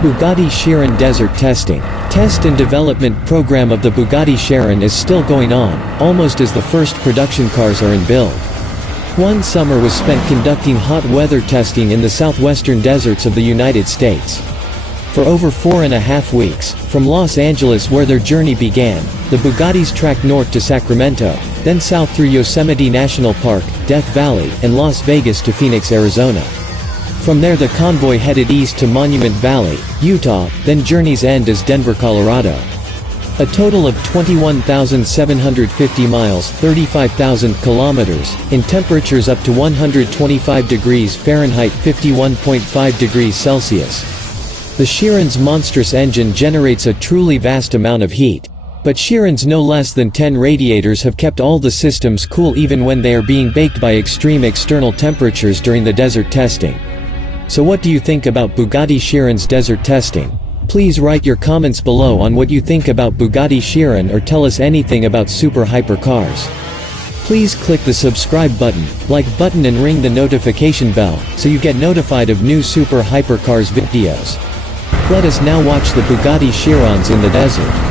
Bugatti Chiron Desert Testing. Test and development program of the Bugatti Chiron is still going on, almost as the first production cars are in build. One summer was spent conducting hot weather testing in the southwestern deserts of the United States. For over 4.5 weeks, from Los Angeles where their journey began, the Bugattis tracked north to Sacramento, then south through Yosemite National Park, Death Valley, and Las Vegas to Phoenix, Arizona. From there the convoy headed east to Monument Valley, Utah, then journey's end is Denver, Colorado. A total of 21,750 miles, 35,000 kilometers, in temperatures up to 125 degrees Fahrenheit, 51.5 degrees Celsius. The Chiron's monstrous engine generates a truly vast amount of heat. But Chiron's no less than 10 radiators have kept all the systems cool even when they are being baked by extreme external temperatures during the desert testing. So what do you think about Bugatti Chiron's desert testing? Please write your comments below on what you think about Bugatti Chiron or tell us anything about SuperHyperCars. Please click the subscribe button, like button and ring the notification bell, so you get notified of new SuperHyperCars videos. Let us now watch the Bugatti Chirons in the desert.